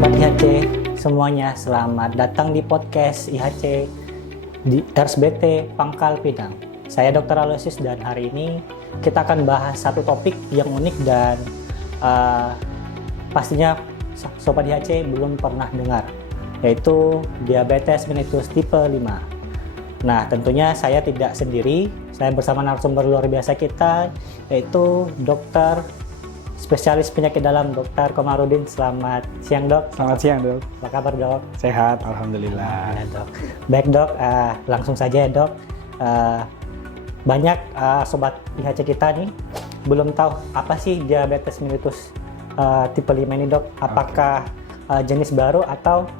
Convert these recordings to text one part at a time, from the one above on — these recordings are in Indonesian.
Sobat IHC semuanya, selamat datang di podcast IHC di RSBT Pangkal Pinang. Saya Dr. Aloysius dan hari ini kita akan bahas satu topik yang unik dan pastinya Sobat IHC belum pernah dengar, yaitu diabetes mellitus tipe 5. Nah, tentunya saya tidak sendiri, saya bersama narasumber luar biasa kita, yaitu dokter spesialis penyakit dalam, Dr. Komarudin. Selamat siang, Dok. Selamat siang, Dok. Apa kabar, Dok? Sehat, alhamdulillah. Ya, Dok. Baik, Dok. Langsung saja ya, Dok. Banyak sobat IHC kita nih belum tahu apa sih diabetes mellitus tipe 5 ini, Dok. Apakah jenis baru atau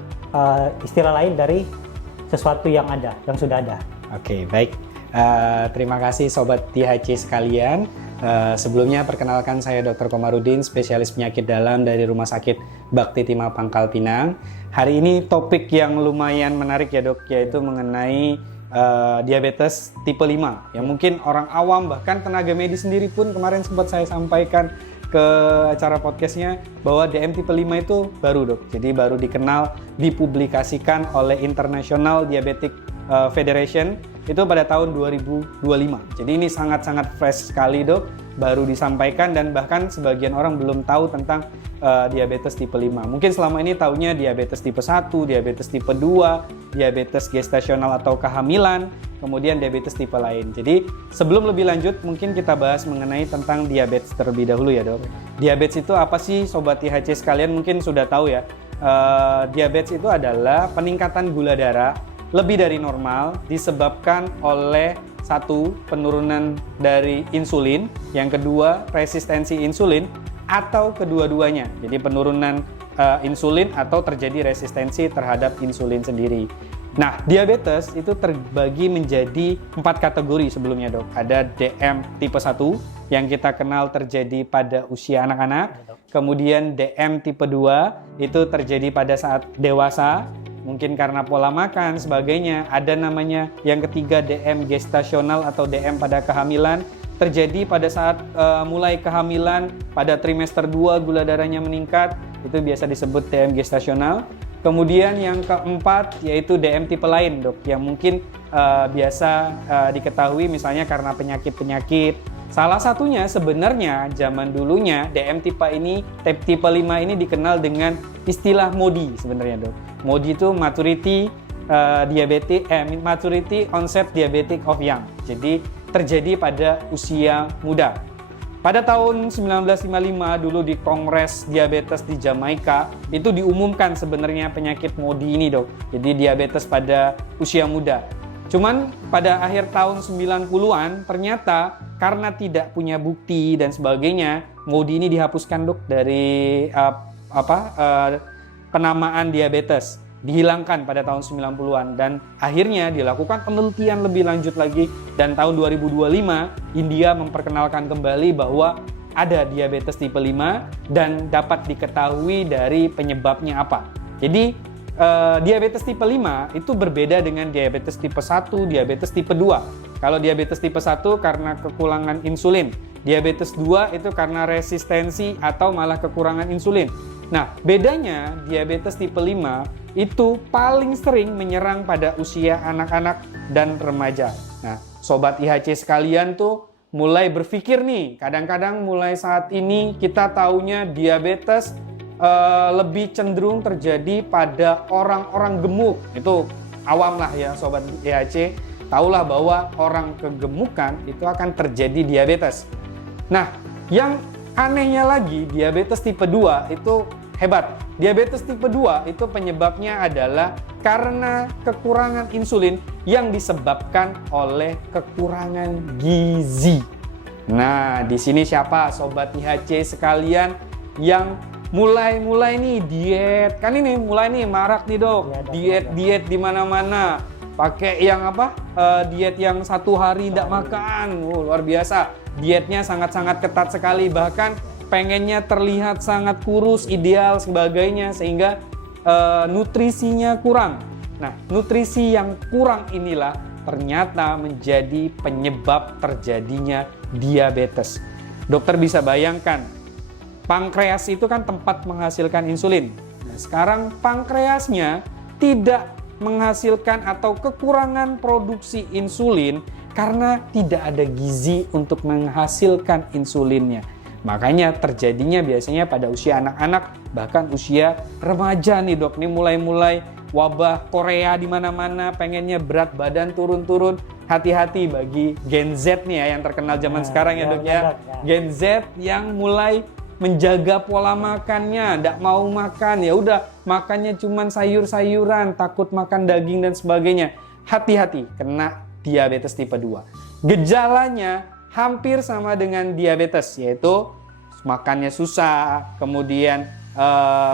istilah lain dari sesuatu yang sudah ada? Oke, baik. Terima kasih sobat IHC sekalian. Sebelumnya perkenalkan, saya Dr. Komarudin, spesialis penyakit dalam dari Rumah Sakit Bakti Timah Pangkal Pinang. Hari ini topik yang lumayan menarik ya, Dok, yaitu mengenai diabetes tipe 5. Yang mungkin orang awam, bahkan tenaga medis sendiri pun kemarin sempat saya sampaikan ke acara podcastnya bahwa DM tipe 5 itu baru, Dok. Jadi baru dikenal, dipublikasikan oleh International Diabetic Federation itu pada tahun 2025. Jadi ini sangat-sangat fresh sekali, Dok, baru disampaikan dan bahkan sebagian orang belum tahu tentang diabetes tipe 5. Mungkin selama ini taunya diabetes tipe 1, diabetes tipe 2, diabetes gestasional atau kehamilan, kemudian diabetes tipe lain. Jadi sebelum lebih lanjut mungkin kita bahas mengenai tentang diabetes terlebih dahulu ya, Dok. Diabetes itu apa sih, Sobat IHC sekalian? Mungkin sudah tahu ya. Diabetes itu adalah peningkatan gula darah lebih dari normal disebabkan oleh satu, penurunan dari insulin, yang kedua resistensi insulin, atau kedua-duanya. Jadi penurunan insulin atau terjadi resistensi terhadap insulin sendiri. Nah, diabetes itu terbagi menjadi 4 kategori sebelumnya, Dok. Ada DM tipe 1 yang kita kenal terjadi pada usia anak-anak. Kemudian DM tipe 2 itu terjadi pada saat dewasa, mungkin karena pola makan, sebagainya. Ada namanya yang ketiga DM gestasional atau DM pada kehamilan, terjadi pada saat mulai kehamilan pada trimester 2 gula darahnya meningkat, itu biasa disebut DM gestasional. Kemudian yang keempat yaitu DM tipe lain, Dok, yang mungkin biasa diketahui misalnya karena penyakit-penyakit. Salah satunya sebenarnya zaman dulunya DM tipe 5 ini dikenal dengan istilah MODY sebenarnya, Dok. MODY itu maturity onset diabetic of young. Jadi terjadi pada usia muda. Pada tahun 1955 dulu di Kongres Diabetes di Jamaika itu diumumkan sebenarnya penyakit MODY ini, Dok. Jadi diabetes pada usia muda. Cuman pada akhir tahun 90-an ternyata karena tidak punya bukti dan sebagainya, MODY ini dihapuskan, Dok, dari penamaan diabetes. Dihilangkan pada tahun 90-an dan akhirnya dilakukan penelitian lebih lanjut lagi dan tahun 2025 India memperkenalkan kembali bahwa ada diabetes tipe 5 dan dapat diketahui dari penyebabnya apa. Jadi diabetes tipe 5 itu berbeda dengan diabetes tipe 1, diabetes tipe 2. Kalau diabetes tipe 1 karena kekurangan insulin, diabetes 2 itu karena resistensi atau malah kekurangan insulin. Nah, bedanya diabetes tipe 5 itu paling sering menyerang pada usia anak-anak dan remaja. Nah, Sobat IHC sekalian tuh mulai berpikir nih, kadang-kadang mulai saat ini kita taunya diabetes lebih cenderung terjadi pada orang-orang gemuk. Itu awam lah ya, Sobat IHC. Taulah bahwa orang kegemukan itu akan terjadi diabetes. Nah, yang anehnya lagi, diabetes tipe 2 itu hebat. Diabetes tipe 2 itu penyebabnya adalah karena kekurangan insulin yang disebabkan oleh kekurangan gizi. Nah, di sini siapa Sobat IHC sekalian yang mulai nih diet? Kan ini mulai nih marak nih, Dok. Diet di mana-mana. Pakai yang diet yang 1 hari tidak makan. Luar biasa. Dietnya sangat-sangat ketat sekali, bahkan pengennya terlihat sangat kurus, ideal, sebagainya, sehingga nutrisinya kurang. Nah, nutrisi yang kurang inilah ternyata menjadi penyebab terjadinya diabetes. Dokter bisa bayangkan, pankreas itu kan tempat menghasilkan insulin. Nah, sekarang pankreasnya tidak menghasilkan atau kekurangan produksi insulin karena tidak ada gizi untuk menghasilkan insulinnya. Makanya terjadinya biasanya pada usia anak-anak, bahkan usia remaja nih dok. Ini mulai-mulai wabah Korea di mana-mana, pengennya berat badan turun-turun. Hati-hati bagi Gen Z nih ya, yang terkenal zaman sekarang ya dok ya. Gen Z yang mulai menjaga pola makannya, tidak mau makan, ya udah makannya cuman sayur-sayuran, takut makan daging dan sebagainya. Hati-hati kena diabetes tipe 2. Gejalanya hampir sama dengan diabetes, yaitu makannya susah, kemudian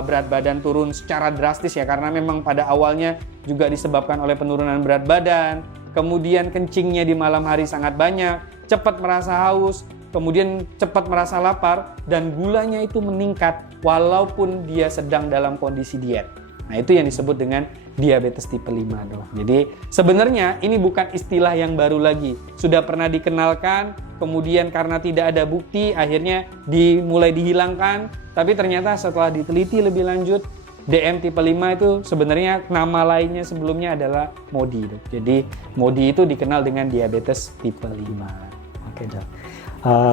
berat badan turun secara drastis ya, karena memang pada awalnya juga disebabkan oleh penurunan berat badan, kemudian kencingnya di malam hari sangat banyak, cepat merasa haus, kemudian cepat merasa lapar, dan gulanya itu meningkat walaupun dia sedang dalam kondisi diet. Nah, itu yang disebut dengan diabetes tipe 5 dok. Jadi sebenarnya ini bukan istilah yang baru lagi. Sudah pernah dikenalkan, kemudian karena tidak ada bukti akhirnya dimulai dihilangkan. Tapi ternyata setelah diteliti lebih lanjut, DM tipe 5 itu sebenarnya nama lainnya sebelumnya adalah MODY dok. Jadi MODY itu dikenal dengan diabetes tipe 5. Oke dok.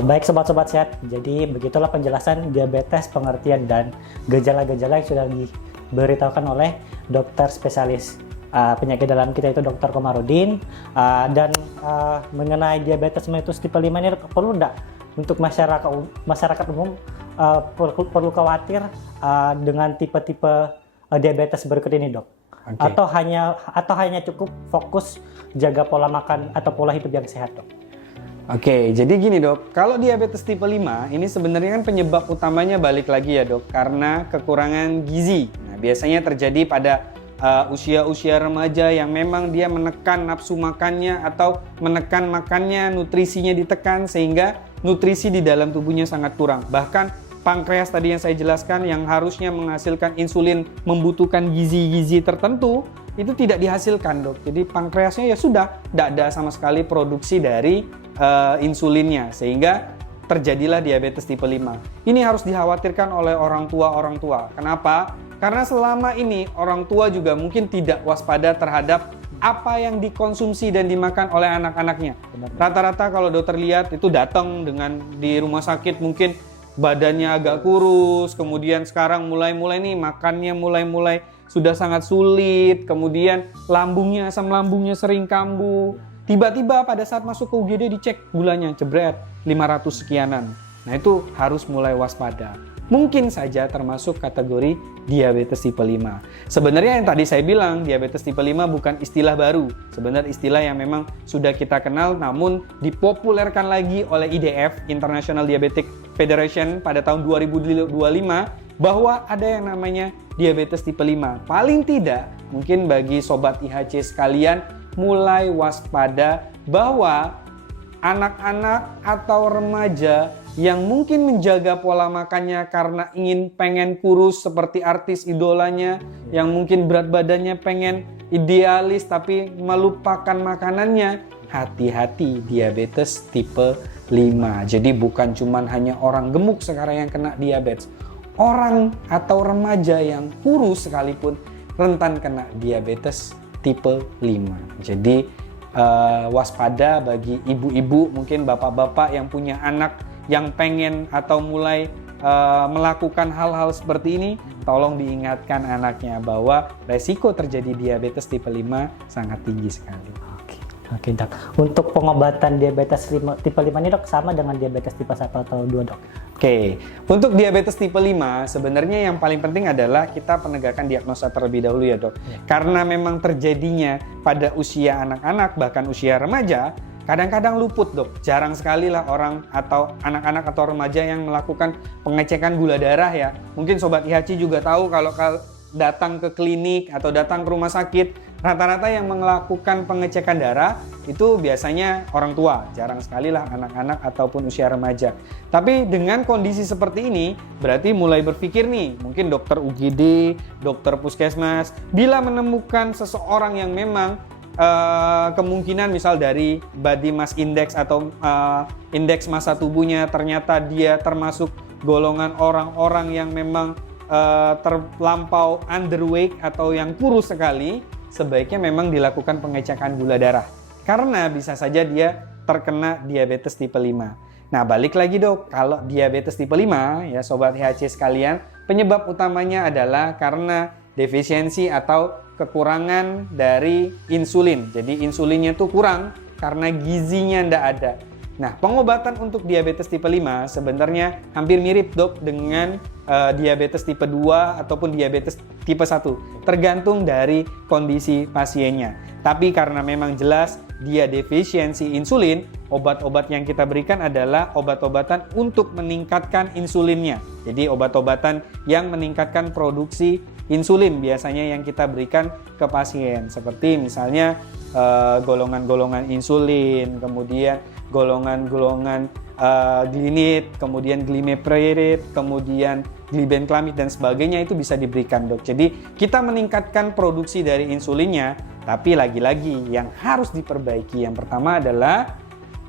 Baik sobat-sobat sehat, jadi begitulah penjelasan diabetes, pengertian dan gejala-gejala yang sudah diberitahukan oleh dokter spesialis penyakit dalam kita, itu Dr. Komarudin. Dan mengenai diabetes mellitus tipe 5 ini perlu enggak untuk masyarakat umum perlu khawatir dengan tipe-tipe diabetes berikut ini dok? Okay. Atau hanya cukup fokus jaga pola makan atau pola hidup yang sehat dok? Oke, jadi gini dok, kalau diabetes tipe 5 ini sebenarnya kan penyebab utamanya balik lagi ya dok, karena kekurangan gizi. Nah, biasanya terjadi pada usia-usia remaja yang memang dia menekan nafsu makannya atau menekan makannya, nutrisinya ditekan sehingga nutrisi di dalam tubuhnya sangat kurang. Bahkan pankreas tadi yang saya jelaskan yang harusnya menghasilkan insulin, membutuhkan gizi-gizi tertentu, itu tidak dihasilkan dok. Jadi pankreasnya ya sudah tidak ada sama sekali produksi dari insulinnya, sehingga terjadilah diabetes tipe 5. Ini harus dikhawatirkan oleh orang tua. Kenapa? Karena selama ini orang tua juga mungkin tidak waspada terhadap apa yang dikonsumsi dan dimakan oleh anak-anaknya. Rata-rata kalau dokter lihat itu datang dengan di rumah sakit mungkin badannya agak kurus, kemudian sekarang mulai-mulai nih makannya mulai-mulai sudah sangat sulit, kemudian asam lambungnya sering kambuh. Tiba-tiba pada saat masuk ke UGD dicek gulanya jebret 500 sekianan. Nah, itu harus mulai waspada. Mungkin saja termasuk kategori diabetes tipe 5. Sebenarnya yang tadi saya bilang, diabetes tipe 5 bukan istilah baru. Sebenarnya istilah yang memang sudah kita kenal, namun dipopulerkan lagi oleh IDF, International Diabetic Federation, pada tahun 2025, bahwa ada yang namanya diabetes tipe 5. Paling tidak, mungkin bagi sobat IHC sekalian, mulai waspada bahwa anak-anak atau remaja yang mungkin menjaga pola makannya karena pengen kurus seperti artis idolanya, yang mungkin berat badannya pengen idealis tapi melupakan makanannya, hati-hati diabetes tipe 5. Jadi bukan cuman hanya orang gemuk sekarang yang kena diabetes. Orang atau remaja yang kurus sekalipun rentan kena diabetes tipe 5. Jadi waspada bagi ibu-ibu, mungkin bapak-bapak yang punya anak yang pengen atau mulai melakukan hal-hal seperti ini, tolong diingatkan anaknya bahwa resiko terjadi diabetes tipe 5 sangat tinggi sekali. Oke dok, untuk pengobatan diabetes tipe 5 ini dok sama dengan diabetes tipe 1 atau 2 dok? Oke, untuk diabetes tipe 5 sebenarnya yang paling penting adalah kita penegakan diagnosa terlebih dahulu ya dok. Karena memang terjadinya pada usia anak-anak bahkan usia remaja, kadang-kadang luput dok. Jarang sekali lah orang atau anak-anak atau remaja yang melakukan pengecekan gula darah ya. Mungkin sobat IHC juga tahu kalau datang ke klinik atau datang ke rumah sakit, rata-rata yang melakukan pengecekan darah itu biasanya orang tua, jarang sekali lah anak-anak ataupun usia remaja. Tapi dengan kondisi seperti ini, berarti mulai berpikir nih, mungkin dokter UGD, dokter puskesmas, bila menemukan seseorang yang memang kemungkinan misal dari body mass index atau indeks massa tubuhnya ternyata dia termasuk golongan orang-orang yang memang terlampau underweight atau yang kurus sekali, sebaiknya memang dilakukan pengecekan gula darah. Karena bisa saja dia terkena diabetes tipe 5. Nah, balik lagi dok, kalau diabetes tipe 5, ya Sobat IHC sekalian, penyebab utamanya adalah karena defisiensi atau kekurangan dari insulin. Jadi insulinnya tuh kurang karena gizinya ndak ada. Nah, pengobatan untuk diabetes tipe 5 sebenarnya hampir mirip dok dengan diabetes tipe 2 ataupun diabetes tipe 1. Tergantung dari kondisi pasiennya. Tapi karena memang jelas dia defisiensi insulin, obat-obat yang kita berikan adalah obat-obatan untuk meningkatkan insulinnya. Jadi obat-obatan yang meningkatkan produksi insulin biasanya yang kita berikan ke pasien. Seperti misalnya golongan-golongan insulin, kemudian golongan-golongan glinit, kemudian glimepiride, kemudian glibenclamid dan sebagainya itu bisa diberikan dok. Jadi kita meningkatkan produksi dari insulinnya, tapi lagi-lagi yang harus diperbaiki yang pertama adalah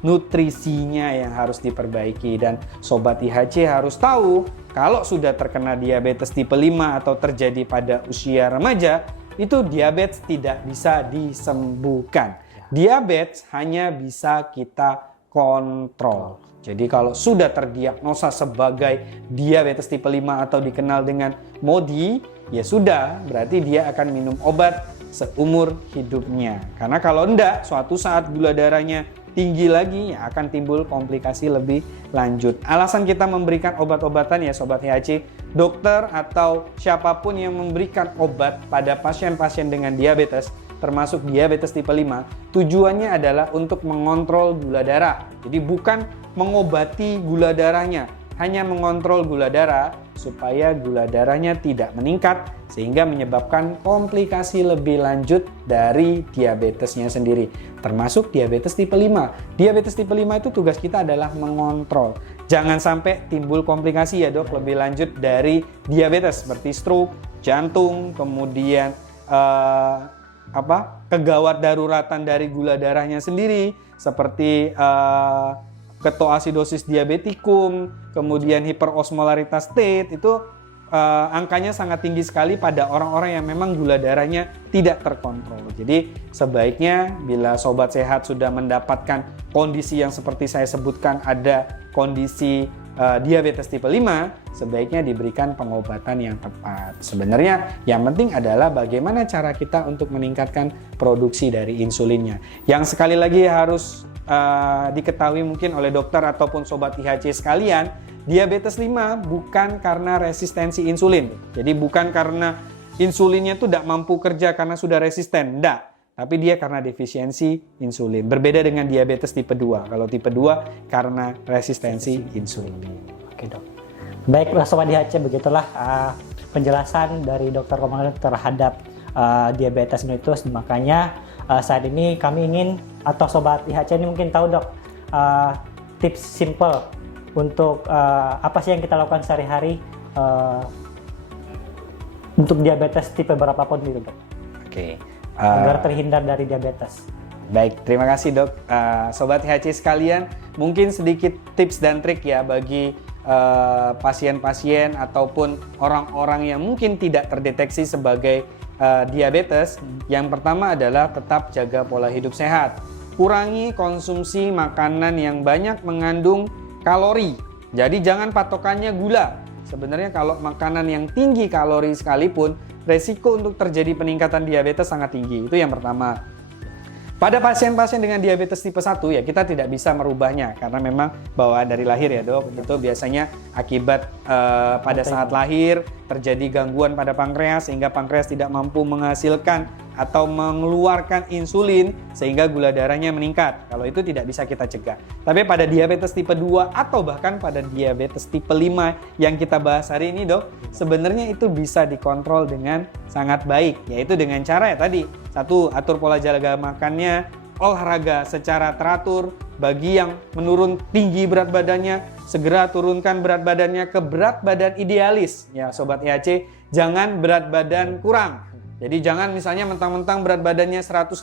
nutrisinya yang harus diperbaiki. Dan Sobat IHC harus tahu kalau sudah terkena diabetes tipe 5 atau terjadi pada usia remaja, itu diabetes tidak bisa disembuhkan. Diabetes hanya bisa kita kontrol. Jadi kalau sudah terdiagnosa sebagai diabetes tipe 5 atau dikenal dengan MODY, ya sudah, berarti dia akan minum obat seumur hidupnya. Karena kalau enggak, suatu saat gula darahnya tinggi lagi, ya akan timbul komplikasi lebih lanjut. Alasan kita memberikan obat-obatan ya Sobat IHC, dokter atau siapapun yang memberikan obat pada pasien-pasien dengan diabetes, termasuk diabetes tipe 5, tujuannya adalah untuk mengontrol gula darah. Jadi bukan mengobati gula darahnya, hanya mengontrol gula darah supaya gula darahnya tidak meningkat sehingga menyebabkan komplikasi lebih lanjut dari diabetesnya sendiri, termasuk diabetes tipe 5. Diabetes tipe 5 itu tugas kita adalah mengontrol. Jangan sampai timbul komplikasi ya dok lebih lanjut dari diabetes seperti stroke, jantung, kemudian kegawat daruratan dari gula darahnya sendiri seperti ketoasidosis diabetikum, kemudian hiperosmolaritas state, itu angkanya sangat tinggi sekali pada orang-orang yang memang gula darahnya tidak terkontrol. Jadi sebaiknya bila sobat sehat sudah mendapatkan kondisi yang seperti saya sebutkan, ada kondisi diabetes tipe 5, sebaiknya diberikan pengobatan yang tepat. Sebenarnya yang penting adalah bagaimana cara kita untuk meningkatkan produksi dari insulinnya. Yang sekali lagi harus diketahui mungkin oleh dokter ataupun sobat IHC sekalian, diabetes 5 bukan karena resistensi insulin. Jadi bukan karena insulinnya itu tidak mampu kerja karena sudah resisten, enggak. Tapi dia karena defisiensi insulin. Berbeda dengan diabetes tipe 2. Kalau tipe 2 karena resistensi insulin. Oke dok. Baiklah sobat IHC, begitulah penjelasan dari Dr. Komarudin terhadap diabetes mellitus. Makanya saat ini kami ingin, atau sobat IHC ini mungkin tahu dok, tips simple untuk apa sih yang kita lakukan sehari-hari untuk diabetes tipe berapapun gitu dok. Oke. Agar terhindar dari diabetes. Baik, terima kasih dok. Sobat IHC sekalian, mungkin sedikit tips dan trik ya bagi pasien-pasien ataupun orang-orang yang mungkin tidak terdeteksi sebagai diabetes. Yang pertama adalah tetap jaga pola hidup sehat. Kurangi konsumsi makanan yang banyak mengandung kalori. Jadi jangan patokannya gula. Sebenarnya kalau makanan yang tinggi kalori sekalipun, resiko untuk terjadi peningkatan diabetes sangat tinggi. Itu yang pertama. Pada pasien-pasien dengan diabetes tipe 1 ya kita tidak bisa merubahnya karena memang bawaan dari lahir ya dok. Itu biasanya akibat pada saat lahir terjadi gangguan pada pankreas sehingga pankreas tidak mampu menghasilkan atau mengeluarkan insulin sehingga gula darahnya meningkat. Kalau itu tidak bisa kita cegah. Tapi pada diabetes tipe 2 atau bahkan pada diabetes tipe 5 yang kita bahas hari ini dok, sebenarnya itu bisa dikontrol dengan sangat baik, yaitu dengan cara ya tadi. Satu, atur pola jaga makannya, olahraga secara teratur. Bagi yang menurun tinggi berat badannya, segera turunkan berat badannya ke berat badan idealis. Ya sobat IHC, jangan berat badan kurang. Jadi jangan misalnya mentang-mentang berat badannya 150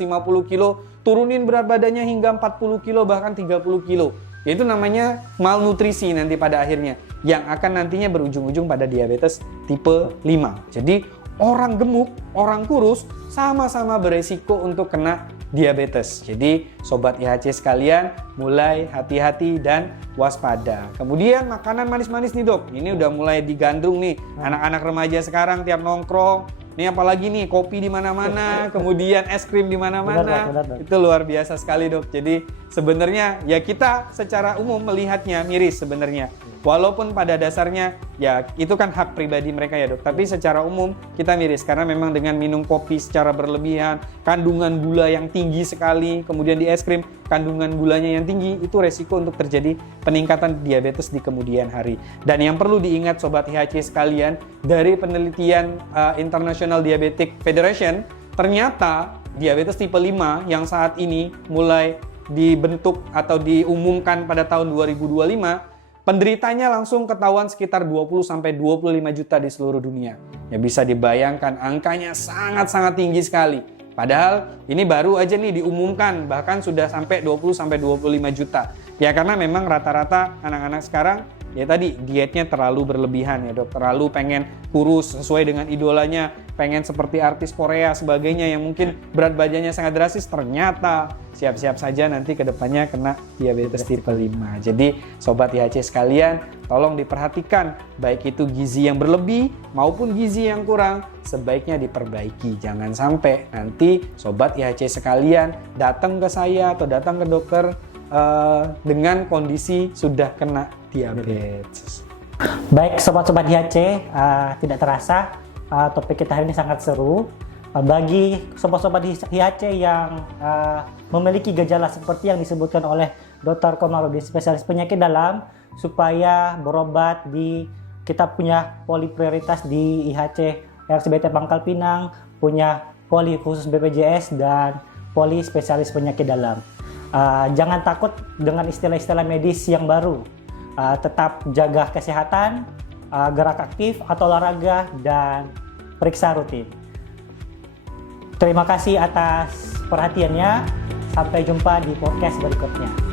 kilo, turunin berat badannya hingga 40 kilo bahkan 30 kilo. Itu namanya malnutrisi nanti pada akhirnya. yang akan nantinya berujung-ujung pada diabetes tipe 5. Jadi orang gemuk, orang kurus sama-sama beresiko untuk kena diabetes. Jadi sobat IHC sekalian, mulai hati-hati dan waspada. Kemudian makanan manis-manis nih dok, ini udah mulai digandrung nih anak-anak remaja sekarang tiap nongkrong. Ini apalagi nih kopi di mana-mana, kemudian es krim di mana-mana. Benar, Dok. Itu luar biasa sekali dok. Jadi sebenarnya ya kita secara umum melihatnya miris sebenarnya. Walaupun pada dasarnya ya itu kan hak pribadi mereka ya dok. Tapi secara umum kita miris karena memang dengan minum kopi secara berlebihan, kandungan gula yang tinggi sekali, kemudian di es krim kandungan gulanya yang tinggi, itu resiko untuk terjadi peningkatan diabetes di kemudian hari. Dan yang perlu diingat sobat IHC sekalian, dari penelitian International Diabetic Federation, ternyata diabetes tipe 5 yang saat ini mulai dibentuk atau diumumkan pada tahun 2025, penderitanya langsung ketahuan sekitar 20-25 juta di seluruh dunia. Ya bisa dibayangkan angkanya sangat-sangat tinggi sekali. Padahal ini baru aja nih diumumkan, bahkan sudah sampai 20-25 juta. Ya karena memang rata-rata anak-anak sekarang ya tadi dietnya terlalu berlebihan ya dok, terlalu pengen kurus sesuai dengan idolanya, pengen seperti artis Korea sebagainya yang mungkin berat badannya sangat drastis, ternyata siap-siap saja nanti kedepannya kena diabetes tipe 5. Jadi sobat IHC sekalian, tolong diperhatikan baik itu gizi yang berlebih maupun gizi yang kurang, sebaiknya diperbaiki. Jangan sampai nanti sobat IHC sekalian datang ke saya atau datang ke dokter dengan kondisi sudah kena diabetes. Baik sobat-sobat IHC, tidak terasa topik kita hari ini sangat seru. Bagi sobat-sobat IHC yang memiliki gejala seperti yang disebutkan oleh Dr. Komarudin, spesialis penyakit dalam, supaya berobat kita punya poli prioritas di IHC RSBT Pangkal Pinang, punya poli khusus BPJS dan poli spesialis penyakit dalam. Jangan takut dengan istilah-istilah medis yang baru. Tetap jaga kesehatan, gerak aktif atau olahraga, dan periksa rutin. Terima kasih atas perhatiannya. Sampai jumpa di podcast berikutnya.